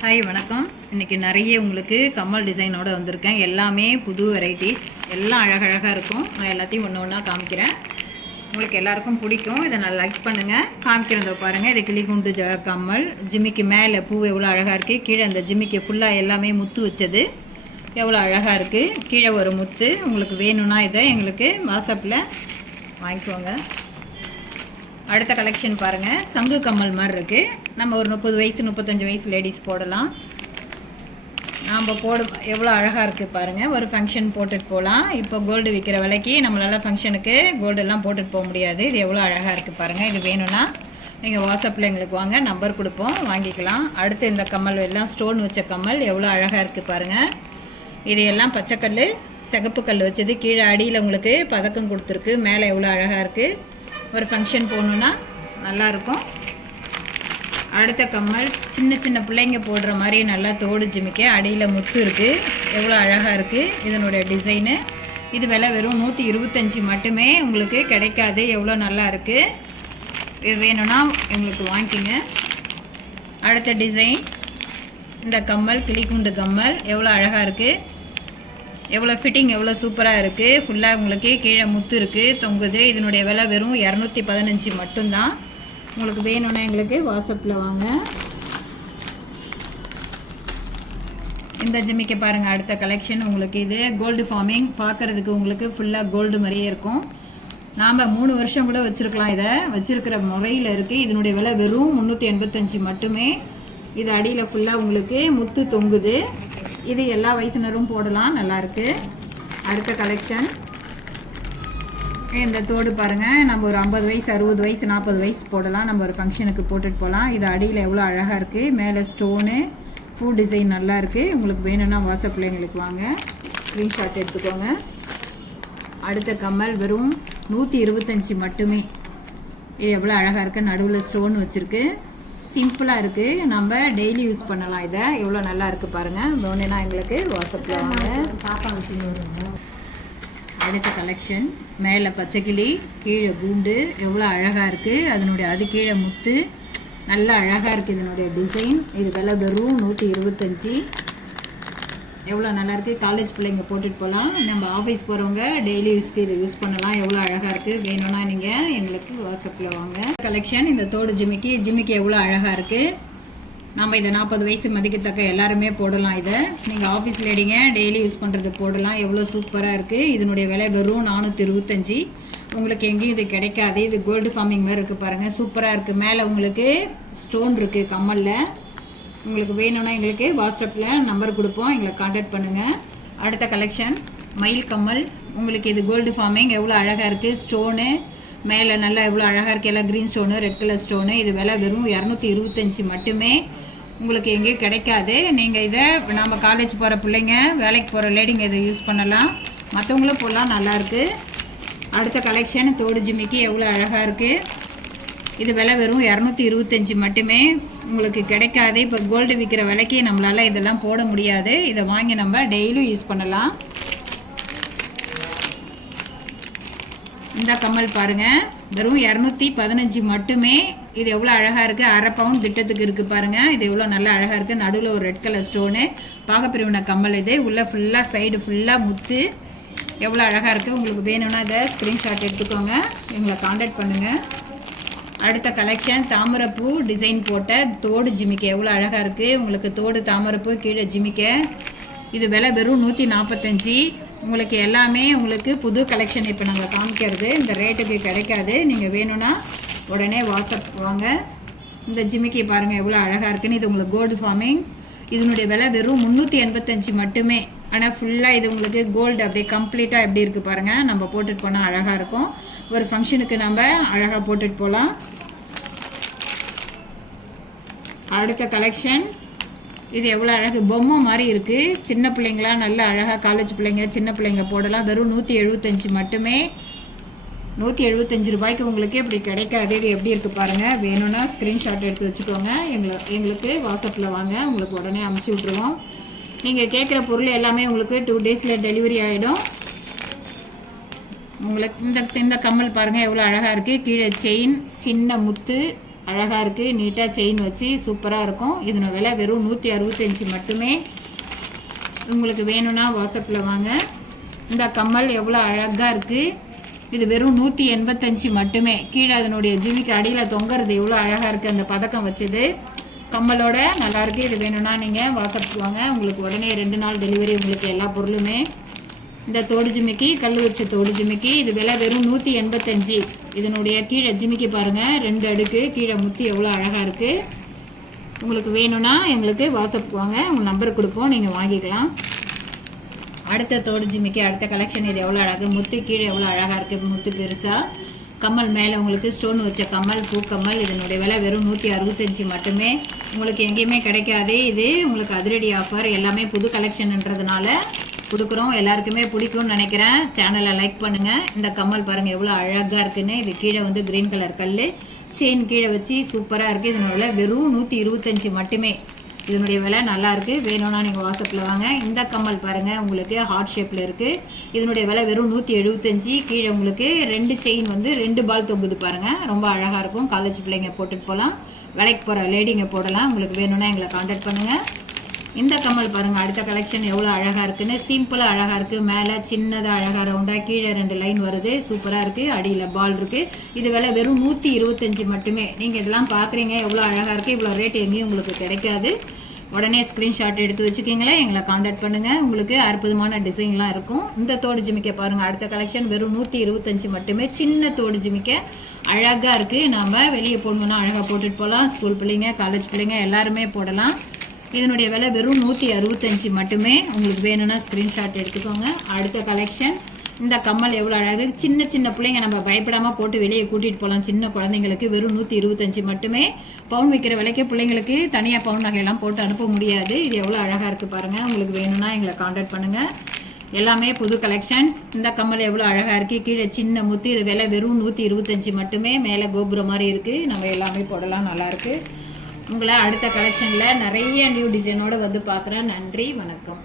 Hi வணக்கம். இன்றைக்கி நிறைய உங்களுக்கு கம்மல் டிசைனோடு வந்திருக்கேன். எல்லாமே புது வெரைட்டிஸ், எல்லாம் அழகழகாக இருக்கும். நான் எல்லாத்தையும் ஒன்று ஒன்றா காமிக்கிறேன். உங்களுக்கு எல்லாருக்கும் பிடிக்கும். இதை நான் லைக் பண்ணுங்கள். காமிக்கிறத பாருங்கள். இது கிளிகுண்டு கம்மல். ஜிம்மிக்கு மேலே பூ எவ்வளோ அழகாக இருக்குது. கீழே அந்த ஜிம்மிக்கு ஃபுல்லாக எல்லாமே முத்து வச்சது எவ்வளோ அழகாக இருக்குது. கீழே ஒரு முத்து. உங்களுக்கு வேணும்னா இதை எங்களுக்கு வாட்ஸ்அப்பில் வாங்கிக்கோங்க. அடுத்த கலெக்ஷன் பாருங்கள். சங்கு கம்மல் மாதிரி இருக்குது. நம்ம ஒரு 30 வயசு 35 வயசு லேடிஸ் போடலாம். நாம் எவ்வளோ அழகாக இருக்குது பாருங்கள். ஒரு ஃபங்க்ஷன் போட்டுட்டு போகலாம். இப்போ கோல்டு விற்கிற விலைக்கு நம்மளால் ஃபங்க்ஷனுக்கு கோல்டெல்லாம் போட்டுட்டு போக முடியாது. இது எவ்வளோ அழகாக இருக்குது பாருங்கள். இது வேணும்னா நீங்கள் வாட்ஸ்அப்பில் எங்களுக்கு வாங்க, நம்பர் கொடுப்போம், வாங்கிக்கலாம். அடுத்து இந்த கம்மல் எல்லாம் ஸ்டோன் வச்ச கம்மல் எவ்வளோ அழகாக இருக்குது பாருங்கள். இது எல்லாம் பச்சைக்கல் சிகப்பு கல் வச்சது. கீழே அடியில் உங்களுக்கு பதக்கம் கொடுத்துருக்கு. மேலே எவ்வளோ அழகாக இருக்குது. ஒரு ஃபங்க்ஷன் போகணுன்னா நல்லாயிருக்கும். அடுத்த கம்மல் சின்ன சின்ன பிள்ளைங்க போடுற மாதிரி நல்லா தோடு ஜிமிக்க அடியில் முத்து இருக்குது. எவ்வளோ அழகாக இருக்குது இதனுடைய டிசைனு. இது விலை வெறும் 125 மட்டுமே. உங்களுக்கு கிடைக்காது. எவ்வளோ நல்லா இருக்குது. இது வேணும்னா எங்களுக்கு வாங்கிக்கிங்க. அடுத்த டிசைன் இந்த கம்மல் கிளிகுண்டு கம்மல் எவ்வளோ அழகாக இருக்குது. எவ்வளோ ஃபிட்டிங் எவ்வளோ சூப்பராக இருக்குது. ஃபுல்லாக உங்களுக்கு கீழே முத்து இருக்குது, தொங்குது. இதனுடைய விலை வெறும் 215 மட்டும்தான். உங்களுக்கு வேணும்னா எங்களுக்கு வாட்ஸ்அப்பில் வாங்க. இந்த ஜிம்மிக்கு பாருங்கள். அடுத்த கலெக்ஷன் உங்களுக்கு இது கோல்டு ஃபார்மிங். பார்க்குறதுக்கு உங்களுக்கு ஃபுல்லாக கோல்டு மாதிரியே இருக்கும். நாம் 3 வருஷம் கூட வச்சுருக்கலாம். இதை வச்சுருக்கிற முறையில் இருக்குது. இதனுடைய விலை வெறும் 385 மட்டுமே. இது அடியில் ஃபுல்லாக உங்களுக்கு முத்து தொங்குது. இது எல்லா வயசினரும் போடலாம், நல்லாயிருக்கு. அடுத்த கலெக்ஷன் இந்த தோடு பாருங்கள். நம்ம ஒரு 50 வயசு 60 வயசு 40 வயசு போடலாம். நம்ம ஒரு ஃபங்க்ஷனுக்கு போட்டுட்டு போகலாம். இது அடியில் எவ்வளோ அழகாக இருக்குது. மேலே ஸ்டோனு பூ டிசைன் நல்லா இருக்குது. உங்களுக்கு வேணும்னா வாட்ஸ்அப்பில் எங்களுக்கு வாங்க, ஸ்க்ரீன்ஷாட் எடுத்துக்கோங்க. அடுத்த கம்மல் வெறும் 125 மட்டுமே. இது எவ்வளோ அழகாக இருக்குது. நடுவில் ஸ்டோன் வச்சுருக்கு. சிம்பிளாக இருக்குது. நம்ம டெய்லி யூஸ் பண்ணலாம். இதை எவ்வளோ நல்லா இருக்குது பாருங்கள். வேணும்னா எங்களுக்கு வாட்ஸ்அப்பில் வாங்க. அடுத்த கலெக்ஷன் மேலே பச்சைக்கிளி, கீழே கூண்டு எவ்வளோ அழகாக இருக்குது. அதனுடைய அது கீழே முத்து நல்லா அழகாக இருக்குது. இதனுடைய டிசைன். இது விலை வெறும் 125. எவ்வளோ நல்லாயிருக்கு. காலேஜ் பிள்ளைங்க போட்டுட்டு போகலாம். நம்ம ஆஃபீஸ் போகிறவங்க டெய்லி யூஸ்க்கு இது யூஸ் பண்ணலாம். எவ்வளோ அழகாக இருக்குது. வேணும்னா நீங்கள் எங்களுக்கு வாட்ஸ்அப்பில் வாங்க. கலெக்ஷன் இந்த தோடு ஜிம்மிக்கு எவ்வளோ அழகாக இருக்குது. நம்ம இதை 40 வயசு மதிக்கத்தக்க எல்லாருமே போடலாம். இதை நீங்கள் ஆஃபீஸ் லேடிங்க டெய்லி யூஸ் பண்ணுறது போடலாம். எவ்வளோ சூப்பராக இருக்குது. இதனுடைய விலை வெறும் 425. உங்களுக்கு எங்கேயும் இது கிடைக்காது. இது கோல்டு ஃபார்மிங் மாதிரி இருக்குது பாருங்கள். சூப்பராக இருக்குது. மேலே உங்களுக்கு ஸ்டோன் இருக்குது கம்மலில். உங்களுக்கு வேணும்னா எங்களுக்கு வாட்ஸ்அப்பில் நம்பர் கொடுப்போம், எங்களை காண்டாக்ட் பண்ணுங்கள். அடுத்த கலெக்ஷன் மயில் கம்மல். உங்களுக்கு இது கோல்டு ஃபார்மிங் எவ்வளோ அழகாக இருக்குது. ஸ்டோனு மேலே நல்லா எவ்வளோ அழகாக இருக்குது. எல்லாம் green stone, red colour stone. இது விலை வெறும் 225 மட்டுமே. உங்களுக்கு எங்கேயும் கிடைக்காது. நீங்கள் இதை நம்ம காலேஜ் போகிற பிள்ளைங்க, வேலைக்கு போகிற லேடிங்க இதை யூஸ் பண்ணலாம். மற்றவங்களும் போடலாம், நல்லாயிருக்கு. அடுத்த கலெக்ஷன் தோடு ஜிம்மிக்கு எவ்வளோ அழகாக இருக்குது. இது விலை வெறும் 225 மட்டுமே. உங்களுக்கு கிடைக்காது. இப்போ கோல்டு விற்கிற விலைக்கு நம்மளால் இதெல்லாம் போட முடியாது. இதை வாங்கி நம்ம டெய்லியும் யூஸ் பண்ணலாம். இந்த கம்மல் பாருங்கள். வெறும் 215 மட்டுமே. இது எவ்வளோ அழகாக இருக்குது. அரை பவுன் திட்டத்துக்கு இருக்குது பாருங்கள். இது எவ்வளோ நல்லா அழகாக இருக்குது. நடுவில் ஒரு ரெட் கலர் ஸ்டோனு பாகப்பிரிவின கம்மல். இது உள்ளே ஃபுல்லாக சைடு ஃபுல்லாக முத்து எவ்வளோ அழகாக இருக்குது. உங்களுக்கு வேணும்னா இதை ஸ்க்ரீன்ஷாட் எடுத்துக்கோங்க, எங்களை காண்டாக்ட் பண்ணுங்கள். அடுத்த கலெக்ஷன் தாமரைப்பூ டிசைன் போட்ட தோடு ஜிமிக்க எவ்வளோ அழகாக இருக்குது. உங்களுக்கு தோடு தாமரைப்பூ கீழே ஜிமிக்க. இது விலை வெறும் 145. உங்களுக்கு எல்லாமே உங்களுக்கு புது கலெக்ஷன் இப்போ நாங்கள் காமிக்கிறது. இந்த ரேட்டுக்கு கிடைக்காது. நீங்கள் வேணும்னா உடனே வாட்ஸ்அப் வாங்க. இந்த ஜிமிக்கி பாருங்கள் எவ்வளோ அழகாக இருக்குன்னு. இது உங்களுக்கு கோல்டு ஃபார்மிங். இதனுடைய விலை வெறும் 385 மட்டுமே. ஆனால் ஃபுல்லாக இது உங்களுக்கு கோல்டு அப்படியே கம்ப்ளீட்டாக எப்படி இருக்குது பாருங்கள். நம்ம போட்டுட்டு போனால் அழகாக இருக்கும். ஒரு ஃபங்க்ஷனுக்கு நம்ம அழகாக போட்டுட்டு போகலாம். அடுத்த கலெக்ஷன் இது எவ்வளோ அழகு. பொம்மை மாதிரி இருக்குது. சின்ன பிள்ளைங்களாம் நல்ல அழகாக காலேஜ் பிள்ளைங்க சின்ன பிள்ளைங்க போடலாம். வெறும் 175 மட்டுமே. 175 ரூபாய்க்கு உங்களுக்கு இப்படி கிடைக்காது. இது எப்படி இருக்குது பாருங்கள். வேணும்னா ஸ்க்ரீன்ஷாட் எடுத்து வச்சுக்கோங்க. எங்களுக்கு வாட்ஸ்அப்பில் வாங்க, உங்களுக்கு உடனே அமுச்சு விட்ருவோம். நீங்கள் கேட்குற பொருள் எல்லாமே உங்களுக்கு 2 டேஸில் டெலிவரி ஆகிடும். உங்களுக்கு இந்த கம்மல் பாருங்கள் எவ்வளோ அழகாக இருக்குது. கீழே செயின், சின்ன முத்து, அழகாக இருக்குது. நீட்டாக செயின் வச்சு சூப்பராக இருக்கும். இதனோட விலை வெறும் 165 மட்டுமே. உங்களுக்கு வேணும்னா வாட்ஸ்அப்பில் வாங்க. இந்த கம்மல் எவ்வளோ அழகாக இருக்குது. இது வெறும் 185 மட்டுமே. கீழே அதனுடைய ஜிமிக்கு அடியில் தொங்குறது எவ்வளோ அழகாக இருக்குது. அந்த பதக்கம் வச்சது கம்மலோட நல்லாயிருக்கு. இது வேணும்னா நீங்கள் வாட்ஸ்அப் வாங்க. உங்களுக்கு உடனே 2 நாள் டெலிவரி. உங்களுக்கு எல்லா பொருளுமே. இந்த தோடு ஜிமிக்கி கல் வச்ச தோடு ஜிமிக்கி இது விலை வெறும் 185. இதனுடைய கீழே ஜிமிக்கி பாருங்கள், 2 அடுக்கு. கீழே முத்து எவ்வளோ அழகாக இருக்குது. உங்களுக்கு வேணும்னா எங்களுக்கு வாட்ஸ்அப் வாங்க. உங்கள் நம்பர் கொடுப்போம், நீங்கள் வாங்கிக்கலாம். அடுத்த தோடு ஜிமிக்கி அடுத்த கலெக்ஷன். இது எவ்வளோ அழகாக முத்து கீழே எவ்வளோ அழகாக இருக்குது. முத்து பெருசாக கம்மல் மேலே உங்களுக்கு ஸ்டோன் வச்ச கம்மல், பூக்கம்மல். இதனுடைய விலை வெறும் 165 மட்டுமே. உங்களுக்கு எங்கேயுமே கிடைக்காது. இது உங்களுக்கு அதிரடி ஆஃபர். எல்லாமே புது கலெக்ஷன்ன்றதுனால கொடுக்குறோம். எல்லாருக்குமே பிடிக்கும்னு நினைக்கிறேன். சேனலை லைக் பண்ணுங்கள். இந்த கம்மல் பாருங்கள் எவ்வளோ அழகாக இருக்குன்னு. இது கீழே வந்து க்ரீன் கலர் கல் செயின் கீழே வச்சு சூப்பராக இருக்குது. இதனோட விலை வெறும் 125 மட்டுமே. இதனுடைய விலை நல்லாயிருக்கு. வேணும்னா நீங்கள் வாட்ஸ்அப்பில் வாங்க. இந்த கம்மல் பாருங்கள் உங்களுக்கு ஹார்ட் ஷேப்பில் இருக்குது. இதனுடைய விலை வெறும் 175. கீழே உங்களுக்கு 2 செயின் வந்து 2 பால் தொங்குது பாருங்கள். ரொம்ப அழகாக இருக்கும். காலேஜ் பிள்ளைங்க போட்டுட்டு போகலாம். வேலைக்கு போகிற லேடிங்க போடலாம். உங்களுக்கு வேணும்னா எங்களை கான்டாக்ட் பண்ணுங்கள். இந்த கம்மல் பாருங்கள் அடுத்த கலெக்ஷன் எவ்வளோ அழகாக இருக்குன்னு. சிம்பிளாக அழகாக இருக்குது. மேலே சின்னதாக அழகாக ரவுண்டாக கீழே 2 லைன் வருது. சூப்பராக இருக்குது. அடியில் பால் இருக்குது. இது விலை வெறும் 125 மட்டுமே. நீங்கள் இதெல்லாம் பார்க்குறீங்க எவ்வளோ அழகாக இருக்குது. இவ்வளோ ரேட் எங்கேயும் உங்களுக்கு கிடைக்காது. உடனே ஸ்க்ரீன்ஷாட் எடுத்து வச்சுக்கிங்களேன். எங்களை கான்டாக்ட் பண்ணுங்கள். உங்களுக்கு அற்புதமான டிசைன்லாம் இருக்கும். இந்த தோடு ஜிமிக்கை பாருங்கள் அடுத்த கலெக்ஷன் வெறும் 125 மட்டுமே. சின்ன தோடு ஜிமிக்கை அழகாக இருக்குது. நாம் வெளியே போடணுன்னா அழகாக போட்டுட்டு போகலாம். ஸ்கூல் பிள்ளைங்க காலேஜ் பிள்ளைங்க எல்லாருமே போடலாம். இதனுடைய விலை வெறும் 165 மட்டுமே. உங்களுக்கு வேணும்னா ஸ்க்ரீன்ஷாட் எடுத்துக்கோங்க. அடுத்த கலெக்ஷன் இந்த கம்மல் எவ்வளோ அழகாக இருக்குது. சின்ன சின்ன பிள்ளைங்க நம்ம பயப்படாமல் போட்டு வெளியே கூட்டிகிட்டு போகலாம். சின்ன குழந்தைங்களுக்கு வெறும் 125 மட்டுமே. பவுன் விற்கிற விலைக்கு பிள்ளைங்களுக்கு தனியாக பவுன் நகையெல்லாம் போட்டு அனுப்ப முடியாது. இது எவ்வளோ அழகாக இருக்குது பாருங்கள். உங்களுக்கு வேணும்னா எங்களை கான்டாக்ட் பண்ணுங்கள். எல்லாமே புது கலெக்ஷன்ஸ். இந்த கம்மல் எவ்வளோ அழகாக இருக்குது. கீழே சின்ன முத்து. இது விலை வெறும் 125 மட்டுமே. மேலே கோபுரம் மாதிரி இருக்குது. நம்ம எல்லாமே போடலாம். நல்லாயிருக்கு. உங்களை அடுத்த கலெக்ஷனில் நிறைய நியூ டிசைனோடு வந்து பார்க்குறேன். நன்றி, வணக்கம்.